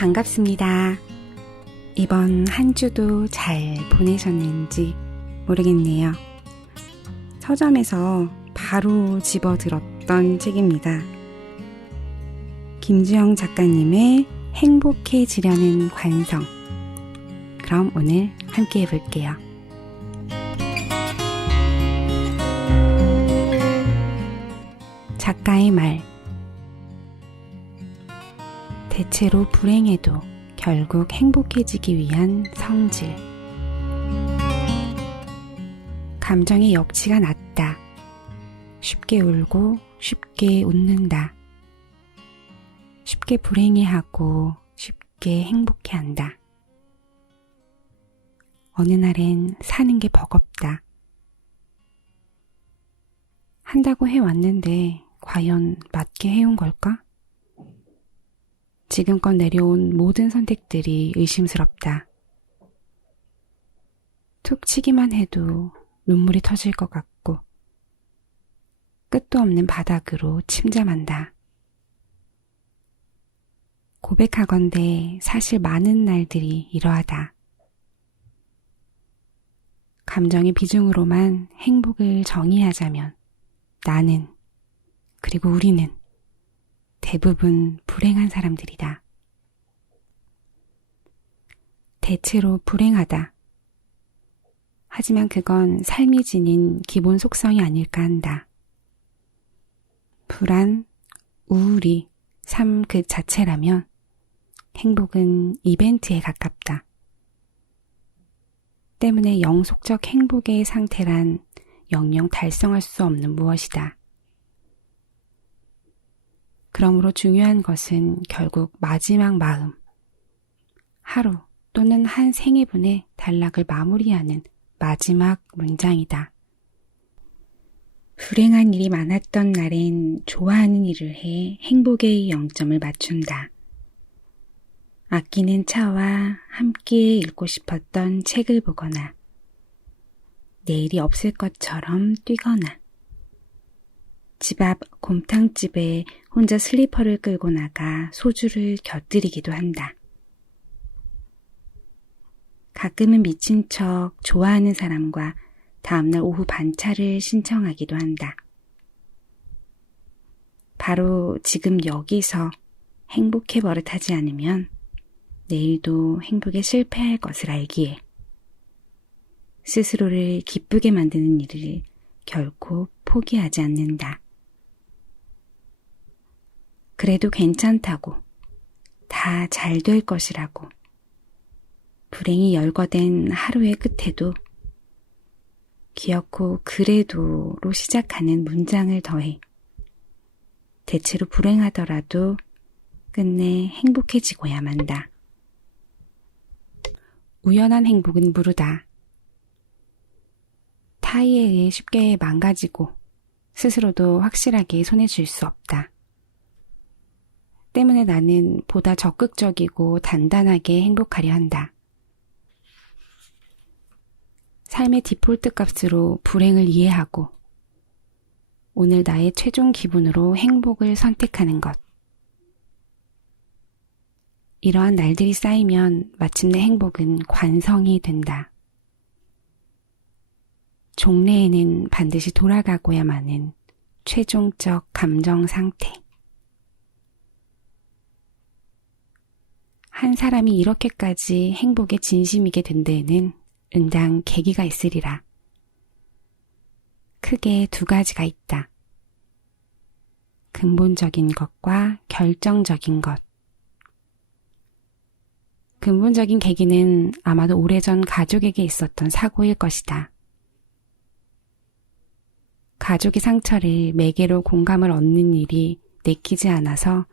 반갑습니다. 이번 한 주도 잘 보내셨는지 모르겠네요. 서점에서 바로 집어들었던 책입니다. 김주영 작가님의 행복해지려는 관성. 그럼 오늘 함께 해볼게요. 작가의 말. 대체로 불행해도 결국 행복해지기 위한 성질. 감정의 역치가 낮다. 쉽게 울고 쉽게 웃는다. 쉽게 불행해하고 쉽게 행복해한다. 어느 날엔 사는 게 버겁다. 한다고 해왔는데 과연 맞게 해온 걸까? 지금껏 내려온 모든 선택들이 의심스럽다. 툭 치기만 해도 눈물이 터질 것 같고 끝도 없는 바닥으로 침잠한다. 고백하건대 사실 많은 날들이 이러하다. 감정의 비중으로만 행복을 정의하자면 나는, 그리고 우리는 대부분 불행한 사람들이다. 대체로 불행하다. 하지만 그건 삶이 지닌 기본 속성이 아닐까 한다. 불안, 우울이 삶 그 자체라면 행복은 이벤트에 가깝다. 때문에 영속적 행복의 상태란 영영 달성할 수 없는 무엇이다. 그러므로 중요한 것은 결국 마지막 마음, 하루 또는 한 생애분의 단락을 마무리하는 마지막 문장이다. 불행한 일이 많았던 날엔 좋아하는 일을 해 행복의 0점을 맞춘다. 아끼는 차와 함께 읽고 싶었던 책을 보거나 내일이 없을 것처럼 뛰거나 집 앞 곰탕집에 혼자 슬리퍼를 끌고 나가 소주를 곁들이기도 한다. 가끔은 미친 척 좋아하는 사람과 다음날 오후 반차를 신청하기도 한다. 바로 지금 여기서 행복해 버릇하지 않으면 내일도 행복에 실패할 것을 알기에 스스로를 기쁘게 만드는 일을 결코 포기하지 않는다. 그래도 괜찮다고, 다 잘 될 것이라고, 불행이 열거된 하루의 끝에도 기어코 그래도로 시작하는 문장을 더해 대체로 불행하더라도 끝내 행복해지고야 만다. 우연한 행복은 무르다. 타의에 의해 쉽게 망가지고 스스로도 확실하게 손에 쥘 수 없다. 때문에 나는 보다 적극적이고 단단하게 행복하려 한다. 삶의 디폴트 값으로 불행을 이해하고 오늘 나의 최종 기분으로 행복을 선택하는 것. 이러한 날들이 쌓이면 마침내 행복은 관성이 된다. 종래에는 반드시 돌아가고야마는 최종적 감정 상태. 한 사람이 이렇게까지 행복에 진심이게 된 데에는 응당 계기가 있으리라. 크게 두 가지가 있다. 근본적인 것과 결정적인 것. 근본적인 계기는 아마도 오래전 가족에게 있었던 사고일 것이다. 가족의 상처를 매개로 공감을 얻는 일이 내키지 않아서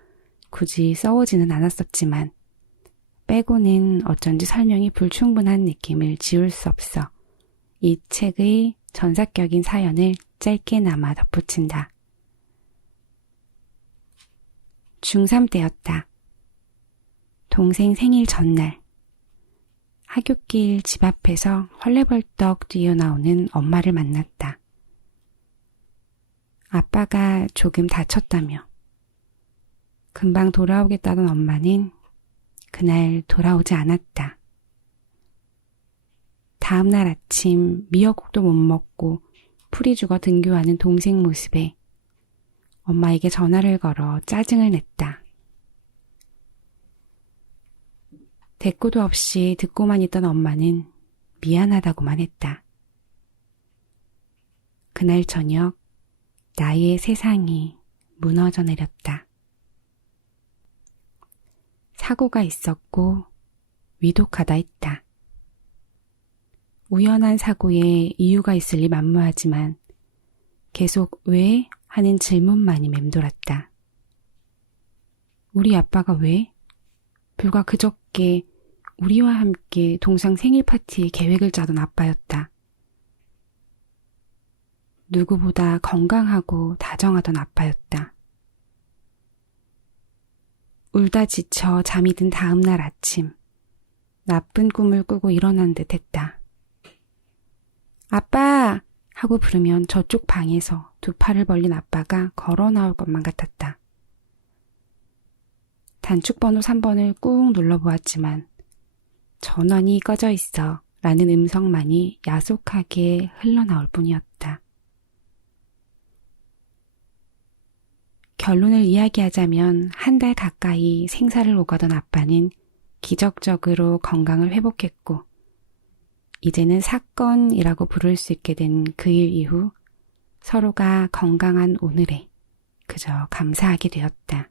굳이 써오지는 않았었지만 빼고는 어쩐지 설명이 불충분한 느낌을 지울 수 없어 이 책의 전사격인 사연을 짧게나마 덧붙인다. 중3 때였다. 동생 생일 전날 하굣길 집 앞에서 헐레벌떡 뛰어나오는 엄마를 만났다. 아빠가 조금 다쳤다며 금방 돌아오겠다던 엄마는 그날 돌아오지 않았다. 다음 날 아침 미역국도 못 먹고 풀이 죽어 등교하는 동생 모습에 엄마에게 전화를 걸어 짜증을 냈다. 대꾸도 없이 듣고만 있던 엄마는 미안하다고만 했다. 그날 저녁 나의 세상이 무너져 내렸다. 사고가 있었고 위독하다 했다. 우연한 사고에 이유가 있을 리 만무하지만 계속 왜? 하는 질문만이 맴돌았다. 우리 아빠가 왜? 불과 그저께 우리와 함께 동상 생일 파티 계획을 짜던 아빠였다. 누구보다 건강하고 다정하던 아빠였다. 울다 지쳐 잠이 든 다음 날 아침, 나쁜 꿈을 꾸고 일어난 듯 했다. 아빠! 하고 부르면 저쪽 방에서 두 팔을 벌린 아빠가 걸어 나올 것만 같았다. 단축번호 3번을 꾹 눌러보았지만 전원이 꺼져 있어 라는 음성만이 야속하게 흘러나올 뿐이었다. 결론을 이야기하자면 한 달 가까이 생사를 오가던 아빠는 기적적으로 건강을 회복했고 이제는 사건이라고 부를 수 있게 된 그 일 이후 서로가 건강한 오늘에 그저 감사하게 되었다.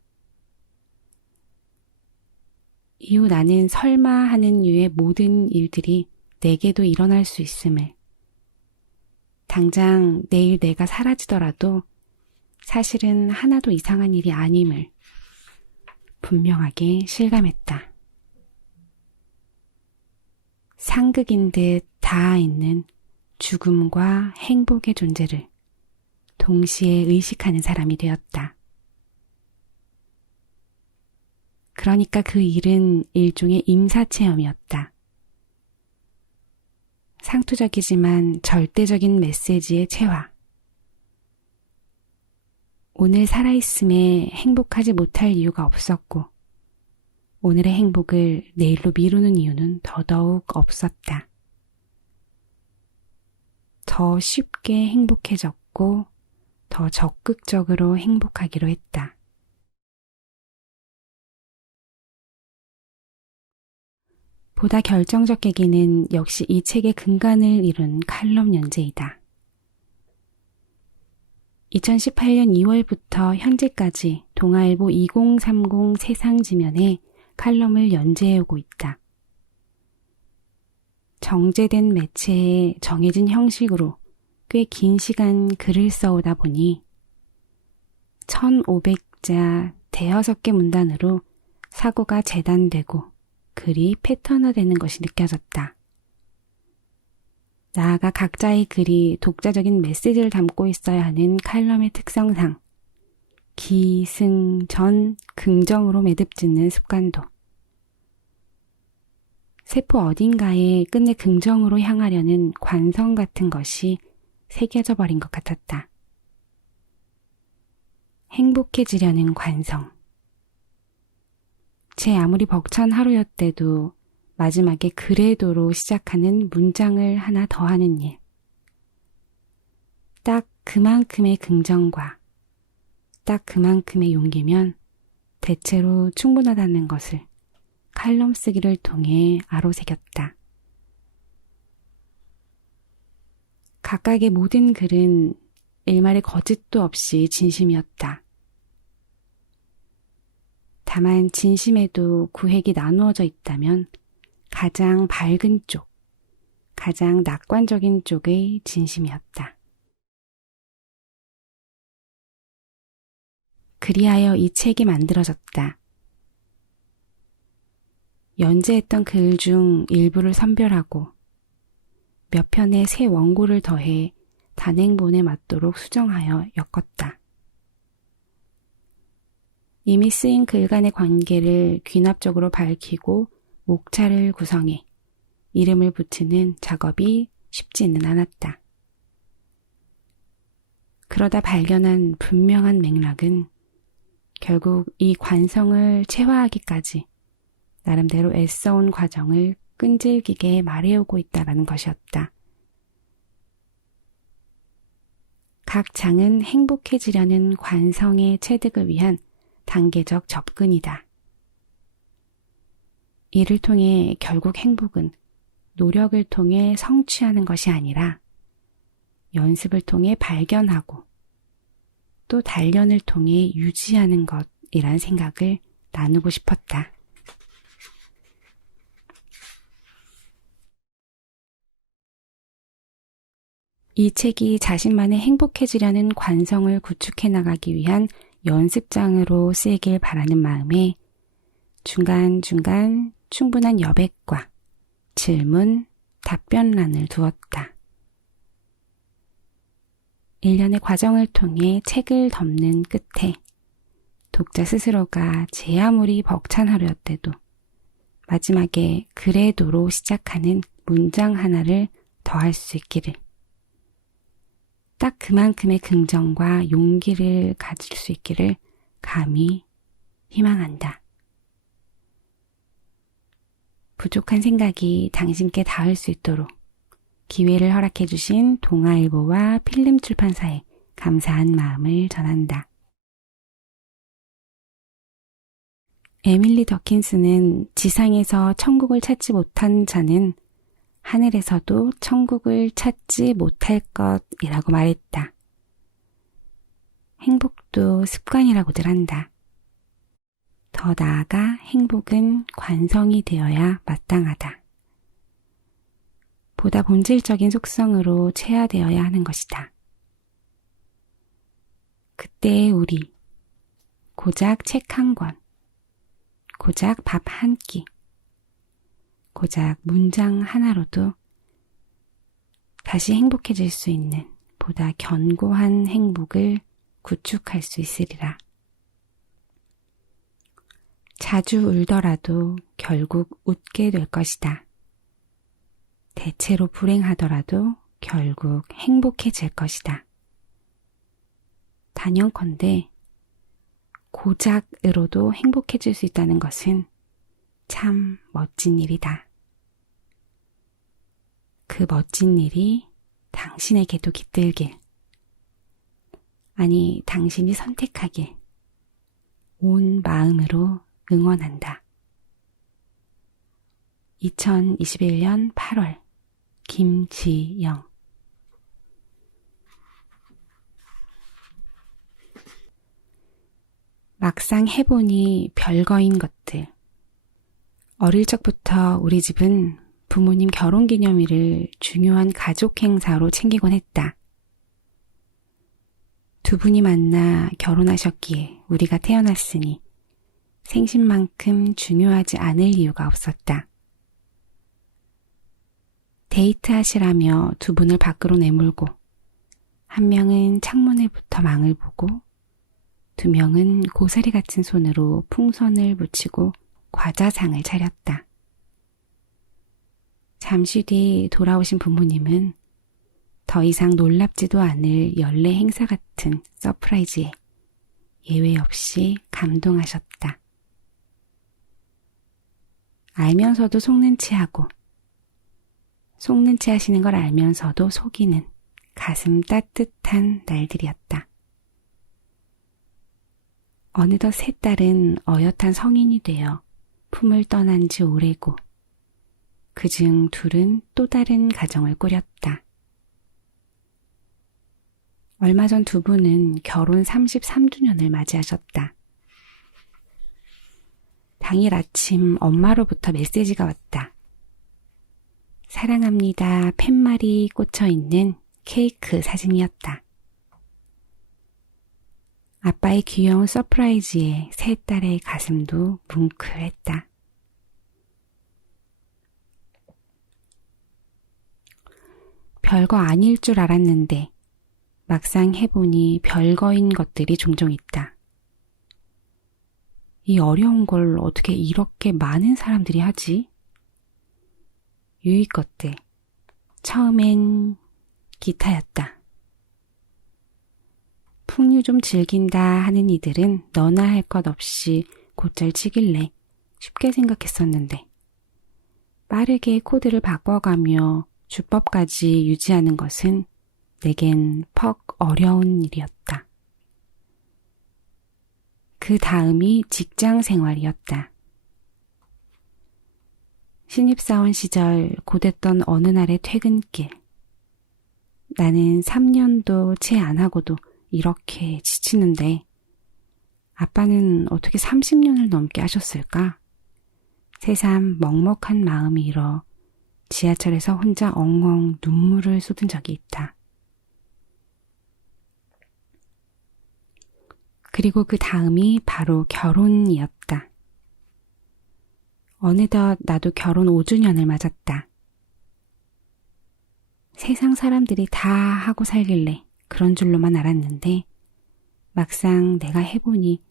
이후 나는 설마 하는 유의 모든 일들이 내게도 일어날 수 있음을, 당장 내일 내가 사라지더라도 사실은 하나도 이상한 일이 아님을 분명하게 실감했다. 상극인 듯 닿아 있는 죽음과 행복의 존재를 동시에 의식하는 사람이 되었다. 그러니까 그 일은 일종의 임사체험이었다. 상투적이지만 절대적인 메시지의 체화. 오늘 살아있음에 행복하지 못할 이유가 없었고 오늘의 행복을 내일로 미루는 이유는 더더욱 없었다. 더 쉽게 행복해졌고 더 적극적으로 행복하기로 했다. 보다 결정적 계기는 역시 이 책의 근간을 이룬 칼럼 연재이다. 2018년 2월부터 현재까지 동아일보 2030 세상지면에 칼럼을 연재해오고 있다. 정제된 매체에 정해진 형식으로 꽤 긴 시간 글을 써오다 보니 1500자 대여섯 개 문단으로 사고가 재단되고 글이 패턴화되는 것이 느껴졌다. 나아가 각자의 글이 독자적인 메시지를 담고 있어야 하는 칼럼의 특성상 기승전 긍정으로 매듭짓는 습관도 세포 어딘가에 끝내 긍정으로 향하려는 관성 같은 것이 새겨져 버린 것 같았다. 행복해지려는 관성. 제 아무리 벅찬 하루였대도 마지막에 그래도로 시작하는 문장을 하나 더 하는 일. 딱 그만큼의 긍정과 딱 그만큼의 용기면 대체로 충분하다는 것을 칼럼 쓰기를 통해 아로새겼다. 각각의 모든 글은 일말의 거짓도 없이 진심이었다. 다만 진심에도 구획이 나누어져 있다면 가장 밝은 쪽, 가장 낙관적인 쪽의 진심이었다. 그리하여 이 책이 만들어졌다. 연재했던 글 중 일부를 선별하고 몇 편의 새 원고를 더해 단행본에 맞도록 수정하여 엮었다. 이미 쓰인 글 간의 관계를 귀납적으로 밝히고 목차를 구성해 이름을 붙이는 작업이 쉽지는 않았다. 그러다 발견한 분명한 맥락은 결국 이 관성을 체화하기까지 나름대로 애써온 과정을 끈질기게 말해오고 있다라는 것이었다. 각 장은 행복해지려는 관성의 체득을 위한 단계적 접근이다. 이를 통해 결국 행복은 노력을 통해 성취하는 것이 아니라 연습을 통해 발견하고 또 단련을 통해 유지하는 것이란 생각을 나누고 싶었다. 이 책이 자신만의 행복해지려는 관성을 구축해 나가기 위한 연습장으로 쓰이길 바라는 마음에 중간중간 충분한 여백과 질문, 답변란을 두었다. 일련의 과정을 통해 책을 덮는 끝에 독자 스스로가 제 아무리 벅찬 하루였대도 마지막에 그래도로 시작하는 문장 하나를 더할 수 있기를, 딱 그만큼의 긍정과 용기를 가질 수 있기를 감히 희망한다. 부족한 생각이 당신께 닿을 수 있도록 기회를 허락해 주신 동아일보와 필름출판사에 감사한 마음을 전한다. 에밀리 더킨스는 지상에서 천국을 찾지 못한 자는 하늘에서도 천국을 찾지 못할 것이라고 말했다. 행복도 습관이라고들 한다. 더 나아가 행복은 관성이 되어야 마땅하다. 보다 본질적인 속성으로 체화되어야 하는 것이다. 그때의 우리, 고작 책 한 권, 고작 밥 한 끼, 고작 문장 하나로도 다시 행복해질 수 있는 보다 견고한 행복을 구축할 수 있으리라. 자주 울더라도 결국 웃게 될 것이다. 대체로 불행하더라도 결국 행복해질 것이다. 단연컨대 고작으로도 행복해질 수 있다는 것은 참 멋진 일이다. 그 멋진 일이 당신에게도 깃들길, 아니 당신이 선택하길 온 마음으로 응원한다. 2021년 8월 김지영. 막상 해보니 별거인 것들. 어릴 적부터 우리 집은 부모님 결혼기념일을 중요한 가족 행사로 챙기곤 했다. 두 분이 만나 결혼하셨기에 우리가 태어났으니 생신만큼 중요하지 않을 이유가 없었다. 데이트하시라며 두 분을 밖으로 내몰고 한 명은 창문을 붙어 망을 보고 두 명은 고사리 같은 손으로 풍선을 붙이고 과자상을 차렸다. 잠시 뒤 돌아오신 부모님은 더 이상 놀랍지도 않을 연례 행사 같은 서프라이즈에 예외 없이 감동하셨다. 알면서도 속는 체하고 속는 체 하시는 걸 알면서도 속이는 가슴 따뜻한 날들이었다. 어느덧 세 딸은 어엿한 성인이 되어 품을 떠난 지 오래고 그중 둘은 또 다른 가정을 꾸렸다. 얼마 전 두 분은 결혼 33주년을 맞이하셨다. 당일 아침 엄마로부터 메시지가 왔다. 사랑합니다 팻말이 꽂혀있는 케이크 사진이었다. 아빠의 귀여운 서프라이즈에 세 딸의 가슴도 뭉클했다. 별거 아닐 줄 알았는데 막상 해보니 별거인 것들이 종종 있다. 이 어려운 걸 어떻게 이렇게 많은 사람들이 하지? 유익 것들. 처음엔 기타였다. 풍류 좀 즐긴다 하는 이들은 너나 할 것 없이 곧잘 치길래 쉽게 생각했었는데 빠르게 코드를 바꿔가며 주법까지 유지하는 것은 내겐 퍽 어려운 일이었다. 그 다음이 직장 생활이었다. 신입사원 시절 곧했던 어느 날의 퇴근길. 나는 3년도 채 안 하고도 이렇게 지치는데 아빠는 어떻게 30년을 넘게 하셨을까? 새삼 먹먹한 마음이 일어 지하철에서 혼자 엉엉 눈물을 쏟은 적이 있다. 그리고 그 다음이 바로 결혼이었다. 어느덧 나도 결혼 5주년을 맞았다. 세상 사람들이 다 하고 살길래 그런 줄로만 알았는데 막상 내가 해보니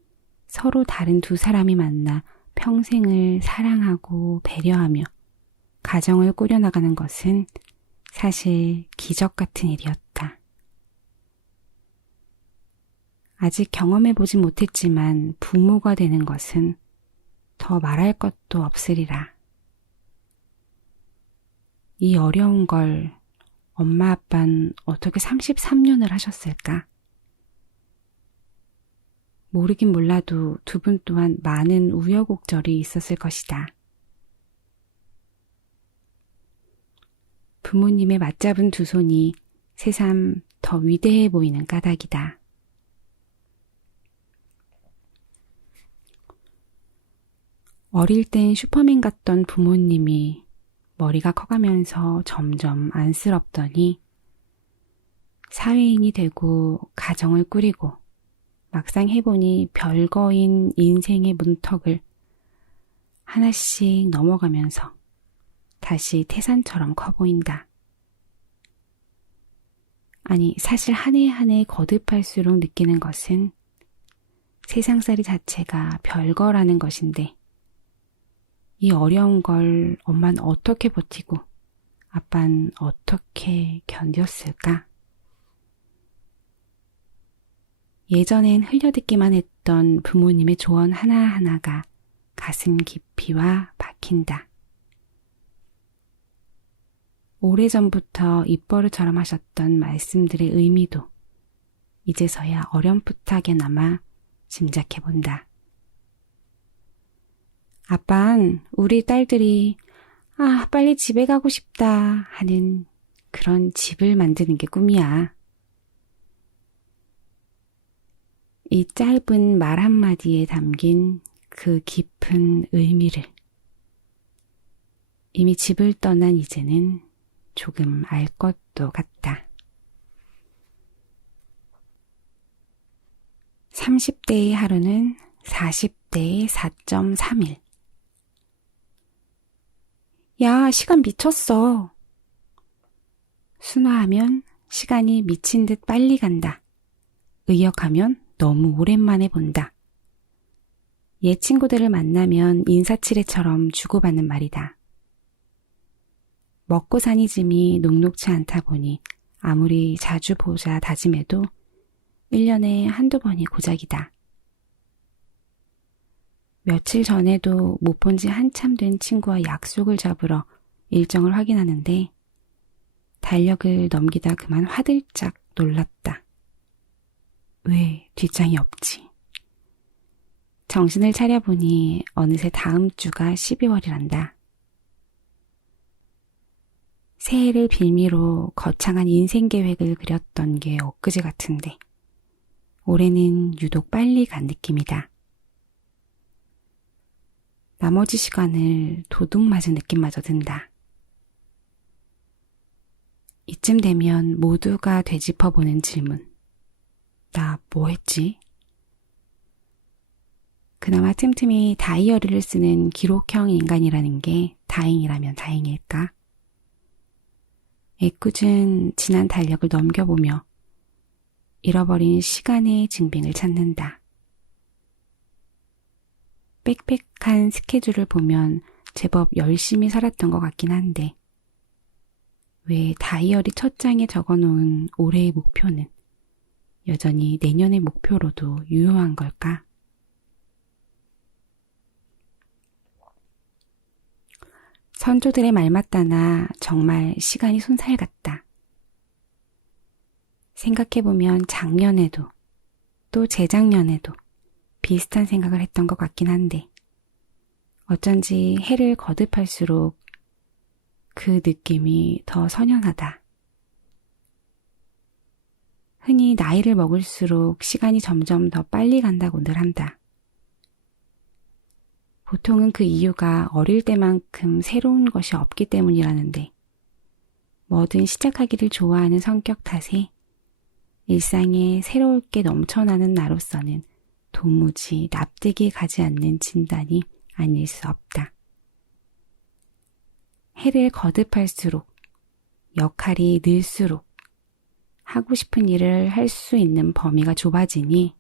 서로 다른 두 사람이 만나 평생을 사랑하고 배려하며 가정을 꾸려나가는 것은 사실 기적 같은 일이었다. 아직 경험해보지 못했지만 부모가 되는 것은 더 말할 것도 없으리라. 이 어려운 걸 엄마 아빠는 어떻게 33년을 하셨을까? 모르긴 몰라도 두 분 또한 많은 우여곡절이 있었을 것이다. 부모님의 맞잡은 두 손이 새삼 더 위대해 보이는 까닭이다. 어릴 땐 슈퍼맨 같던 부모님이 머리가 커가면서 점점 안쓰럽더니 사회인이 되고 가정을 꾸리고 막상 해보니 별거인 인생의 문턱을 하나씩 넘어가면서 다시 태산처럼 커 보인다. 아니, 사실 한 해 한 해 거듭할수록 느끼는 것은 세상살이 자체가 별거라는 것인데 이 어려운 걸 엄만 어떻게 버티고 아빤 어떻게 견뎠을까? 예전엔 흘려듣기만 했던 부모님의 조언 하나하나가 가슴 깊이와 박힌다. 오래전부터 입버릇처럼 하셨던 말씀들의 의미도 이제서야 어렴풋하게나마 짐작해본다. 아빤 우리 딸들이 빨리 집에 가고 싶다 하는 그런 집을 만드는 게 꿈이야. 이 짧은 말 한마디에 담긴 그 깊은 의미를 이미 집을 떠난 이제는 조금 알 것도 같다. 30대의 하루는 40대의 4.3일. 야, 시간 미쳤어. 순화하면 시간이 미친 듯 빨리 간다. 의역하면 너무 오랜만에 본다. 옛 친구들을 만나면 인사치레처럼 주고받는 말이다. 먹고 사니 짐이 녹록치 않다 보니 아무리 자주 보자 다짐해도 1년에 한두 번이 고작이다. 며칠 전에도 못 본 지 한참 된 친구와 약속을 잡으러 일정을 확인하는데 달력을 넘기다 그만 화들짝 놀랐다. 왜 뒷장이 없지? 정신을 차려보니 어느새 다음 주가 12월이란다. 새해를 빌미로 거창한 인생 계획을 그렸던 게 엊그제 같은데 올해는 유독 빨리 간 느낌이다. 나머지 시간을 도둑 맞은 느낌마저 든다. 이쯤 되면 모두가 되짚어보는 질문. 나 뭐 했지? 그나마 틈틈이 다이어리를 쓰는 기록형 인간이라는 게 다행이라면 다행일까? 애꿎은 지난 달력을 넘겨보며 잃어버린 시간의 증빙을 찾는다. 빽빽한 스케줄을 보면 제법 열심히 살았던 것 같긴 한데 왜 다이어리 첫 장에 적어놓은 올해의 목표는 여전히 내년의 목표로도 유효한 걸까? 선조들의 말 맞다나 정말 시간이 손살 같다. 생각해보면 작년에도 또 재작년에도 비슷한 생각을 했던 것 같긴 한데 어쩐지 해를 거듭할수록 그 느낌이 더 선연하다. 흔히 나이를 먹을수록 시간이 점점 더 빨리 간다고들 한다. 보통은 그 이유가 어릴 때만큼 새로운 것이 없기 때문이라는데 뭐든 시작하기를 좋아하는 성격 탓에 일상에 새로울 게 넘쳐나는 나로서는 도무지 납득이 가지 않는 진단이 아닐 수 없다. 해를 거듭할수록 역할이 늘수록 하고 싶은 일을 할 수 있는 범위가 좁아지니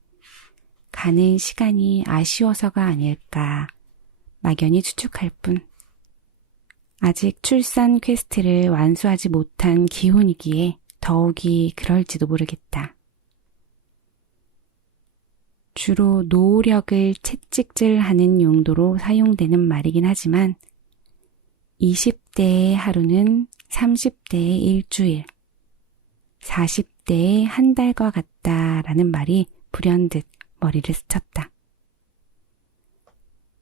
가는 시간이 아쉬워서가 아닐까 막연히 추측할 뿐 아직 출산 퀘스트를 완수하지 못한 기혼이기에 더욱이 그럴지도 모르겠다. 주로 노력을 채찍질하는 용도로 사용되는 말이긴 하지만 20대의 하루는 30대의 일주일, 40대의 한 달과 같다라는 말이 불현듯 머리를 스쳤다.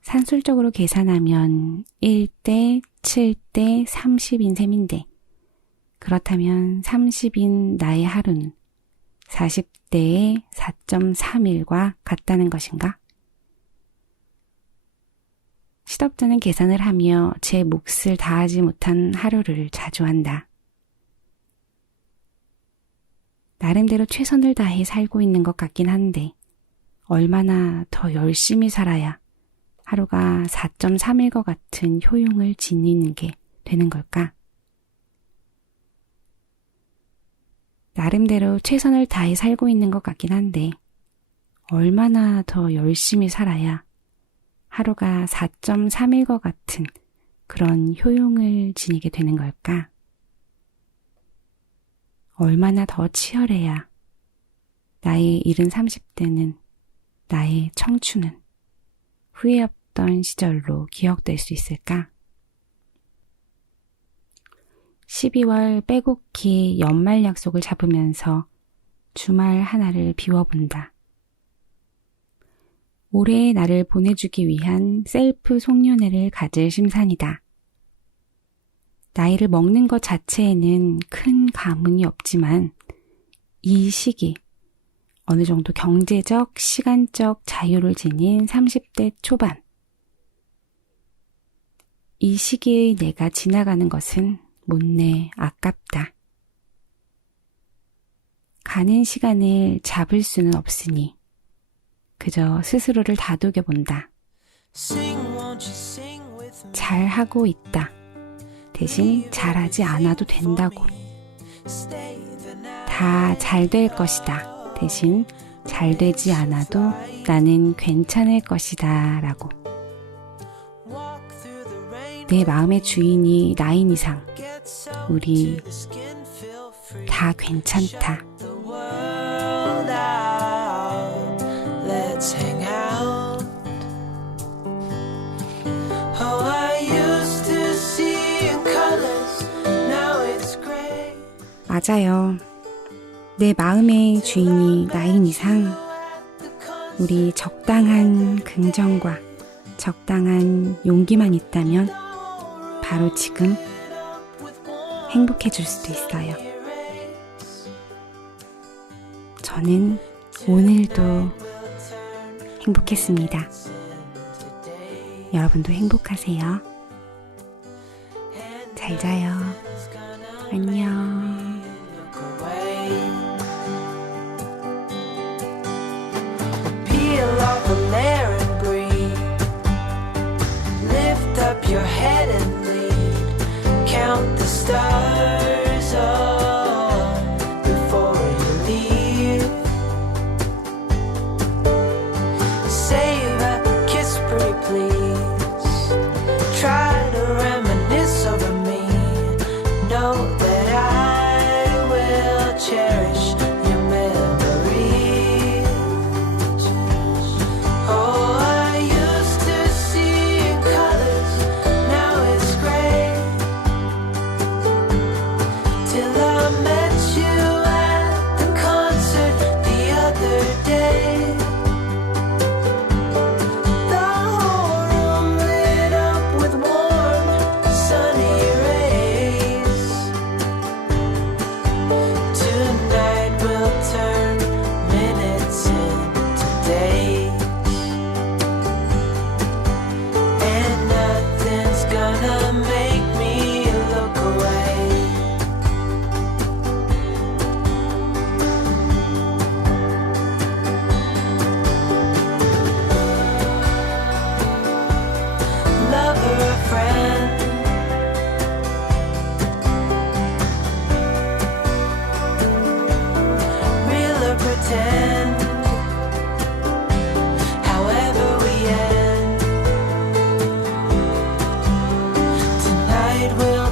산술적으로 계산하면 1대 7대 30인 셈인데 그렇다면 30인 나의 하루는 40대의 4.3일과 같다는 것인가? 시덥잖은 계산을 하며 제 몫을 다하지 못한 하루를 자주 한다. 나름대로 최선을 다해 살고 있는 것 같긴 한데 얼마나 더 열심히 살아야 하루가 4.3일 것 같은 효용을 지니는 게 되는 걸까? 나름대로 최선을 다해 살고 있는 것 같긴 한데 얼마나 더 열심히 살아야 하루가 4.3일 것 같은 그런 효용을 지니게 되는 걸까? 얼마나 더 치열해야 나의 70, 30대는 나의 청춘은 후회 없던 시절로 기억될 수 있을까? 12월 빼곡히 연말 약속을 잡으면서 주말 하나를 비워본다. 올해의 나를 보내주기 위한 셀프 송년회를 가질 심산이다. 나이를 먹는 것 자체에는 큰 감흥이 없지만 이 시기 어느 정도 경제적, 시간적 자유를 지닌 30대 초반 이 시기의 내가 지나가는 것은 못내 아깝다. 가는 시간을 잡을 수는 없으니 그저 스스로를 다독여 본다. 잘하고 있다. 대신 잘하지 않아도 된다고. 다 잘 될 것이다. 대신 잘 되지 않아도 나는 괜찮을 것이다. 라고. 내 마음의 주인이 나인 이상 우리 다 괜찮다. 맞아요. 내 마음의 주인이 나인 이상 우리 적당한 긍정과 적당한 용기만 있다면 바로 지금 행복해질 수도 있어요. 저는 오늘도 행복했습니다. 여러분도 행복하세요. 잘 자요. 안녕. Peel off a layer and breathe. Lift up your head and lead. Count the stars up before you leave. Save a kiss, pretty please. Try to reminisce over me. Know that I will cherish your memories. it will